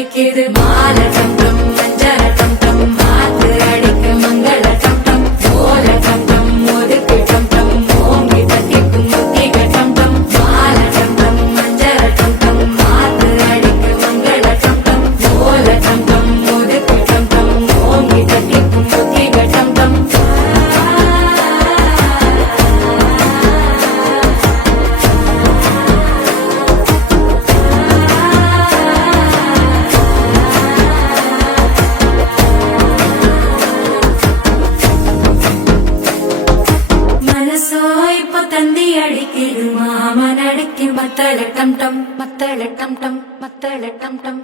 தவிக்குது மாலை டம் டம் மஞ்சள டம் டம் மாத்து அடிக்க மங்கள டம் டம் ஓல டம் டம் ஒதுக்கு டம் டம் ஓங்கி தட்டிக்கும் முத்திக டம் டம் மாலை டம் டம் மஞ்சள டம் டம் மாத்து அடிக்க மங்கள டம் டம் ஓல டம் டம் ஒதுக்கு டம் டம் ஓங்கி தட்டிக்கும் முத்திக டம் டம் தந்தி அடிக்குது மாமன் அடிக்கு மத்தள டம் டம் மத்தள டம் டம் மத்தள டம் டம்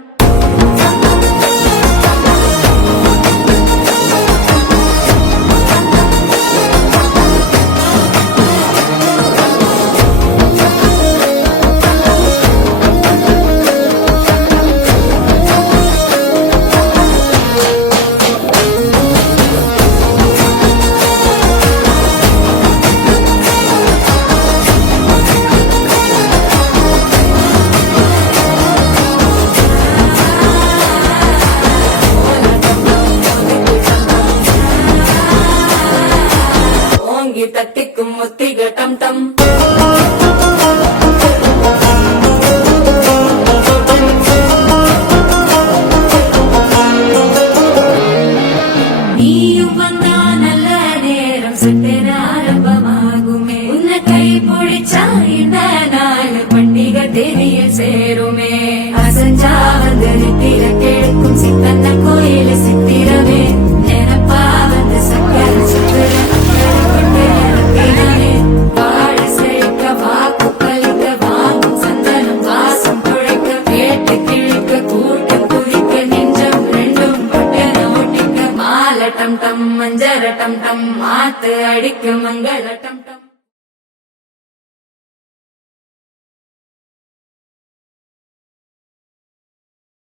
தட்டிக்கும் முத்திக டம் டம் நீயும் வந்தா நல்ல நேரம் சட்டென ஆரம்பமாகுமே உன்னை கை பிடிச்சா இந்த நாள் பண்டிகை தேதியில் சேருமே அசஞ்சா வந்து நித்திர கேட்கும் சித்தன்ன கோயில சித்திரமே நினப்பா வந்து சக்கர சுத்துற டம் டம் மஞ்சர டம் டம் மாத்து அடிக்க மங்கள டம் டம்